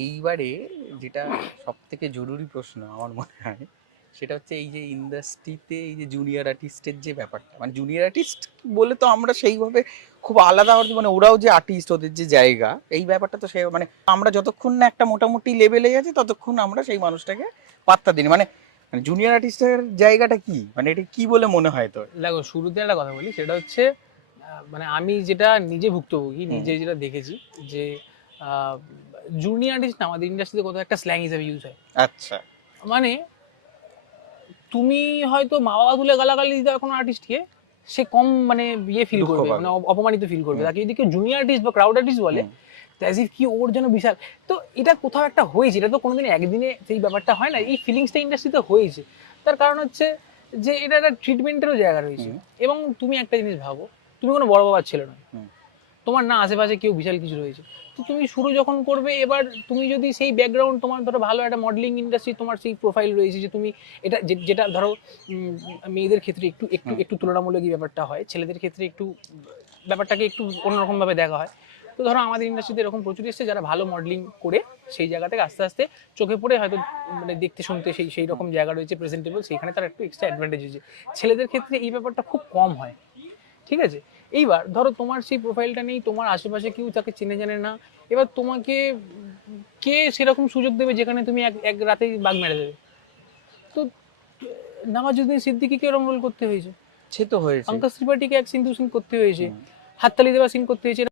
এইবারে যেটা সব থেকে জরুরি প্রশ্ন আমার মনে হয়, সেটা হচ্ছে এই যে ইন্ডাস্ট্রিতে এই যে জুনিয়র আর্টিস্টের যে ব্যাপারটা, মানে জুনিয়র আর্টিস্ট বলে তো আমরা সেইভাবে খুব আলাদা মানে ওরাও যে আর্টিস্ট, ওদের যে জায়গা, এই ব্যাপারটা তো সে মানে আমরা যতক্ষণ না একটা মোটামুটি লেভেলে আছি ততক্ষণ আমরা সেই মানুষটাকে পাত্তা দিই। মানে জুনিয়র আর্টিস্টের জায়গাটা কি, মানে এটা কি বলে মনে হয় তোর? দেখো, শুরুতে একটা কথা বলি, সেটা হচ্ছে মানে আমি যেটা নিজে ভুক্তভোগী, নিজে যেটা দেখেছি যে জুনিয়র আর্টিস্ট না আমাদের ইন্ডাস্ট্রিতে কত একটা স্ল্যাং হিসেবে ইউজ হয়। আচ্ছা। মানে তুমি হয়তো মা বাবা তুলে গালাগালি দিতে কোনো আর্টিস্টকে, সে কম মানে ইয়ে ফিল দুঃখ করবে, পাবে। মানে অপমানিত ফিল করবে। তাকে যদি কেউ জুনিয়র আর্টিস্ট বা ক্রাউড আর্টিস্ট বলে, অ্যাজ ইফ কি ওর জন্য বিশাল। তো এটা কোথাও একটা হয়েছে, এটা তো কোনোদিন একদিনে সেই ব্যাপারটা হয় না। এই ফিলিংসটা ইন্ডাস্ট্রিতে হয়েছে। তার কারণ হচ্ছে যে এটা একটা ট্রিটমেন্টেরও জায়গা রয়েছে। এবং তুমি একটা জিনিস ভাবো, তুমি কোনো বড় বাবার ছেলে নয়, তোমার না আশেপাশে কেউ বিশাল কিছু রয়েছে। তো তুমি শুরু যখন করবে, এবার তুমি যদি সেই ব্যাকগ্রাউন্ড, তোমার ধরো ভালো একটা মডেলিং ইন্ডাস্ট্রি, তোমার সেই প্রোফাইল রয়েছে যে তুমি এটা যেটা ধরো মেয়েদের ক্ষেত্রে একটু একটু একটু তুলনামূলক ব্যাপারটা হয়, ছেলেদের ক্ষেত্রে একটু ব্যাপারটাকে একটু অন্যরকমভাবে দেখা হয়। তো ধরো আমাদের ইন্ডাস্ট্রিতে এরকম প্রচুর এসছে যারা ভালো মডেলিং করে সেই জায়গা থেকে আস্তে আস্তে চোখে পড়ে হয়তো মানে দেখতে শুনতে সেই রকম জায়গা রয়েছে প্রেজেন্টেবল, সেইখানে তার একটু এক্সট্রা অ্যাডভান্টেজ হয়েছে। ছেলেদের ক্ষেত্রে এই ব্যাপারটা খুব কম হয়। ঠিক আছে, এইবার ধরো তোমার সেই প্রোফাইলটা নেই, তোমার আশেপাশে কেউ তাকে চেনে জানে না, এবার তোমাকে কে সেরকম সুযোগ দেবে যেখানে তুমি এক এক রাতেই বাগ মেরে দেবে? তো নওয়াজুদ্দিন সিদ্দিকীকে এরকম রোল করতে হয়েছে, সে তো হয়েছে। পঙ্কজ ত্রিপাঠীকে এক সিন দু সিন করতে হয়েছে, হাততালি দেওয়া সিন করতে হয়েছে।